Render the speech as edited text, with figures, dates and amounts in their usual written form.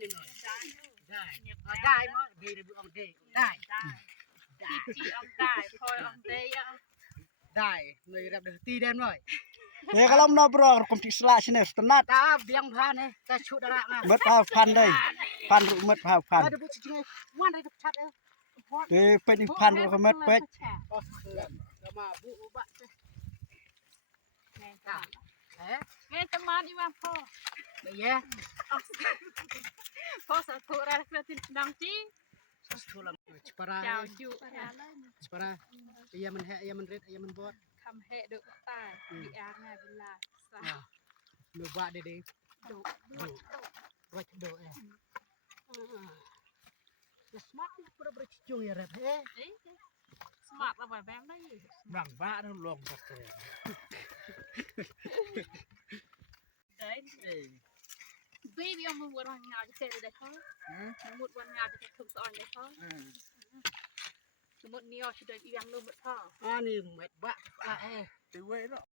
นี่หน่อยได้มั้ยดีอองเดได้จีอองได้พอยอองเดได้เลยรับตีเด่นหน่อย kalau menobrak komplit selak sini tenat ตาเบียงพานี่ตาชุดระมา เม็ดพันได้พันเม็ดพัน ได้บุจิงวันได้ชัดเอ้ เป็นพันก็เม็ดเป็ด แล้วมาบุบะแม่ตาแม่ตะมาอีว่าพ่อเด้ยพ่อสะโทระกระติดังจีสะโทระสปาราเจ้าอยู่สปารายามันแฮยามันเร็ดยามันบอดคำแฮดอกตาดีอาง่ายเวลาซะนูบะเด้ๆดวัดโดจะสมัครประบริจุยอะไรเฮ้สมัครแล้วแบบได้บังบ้าต้องลงกับเธอBaby, I'm going to go to the house. I'm going to go to the house. I'm going to go to the house.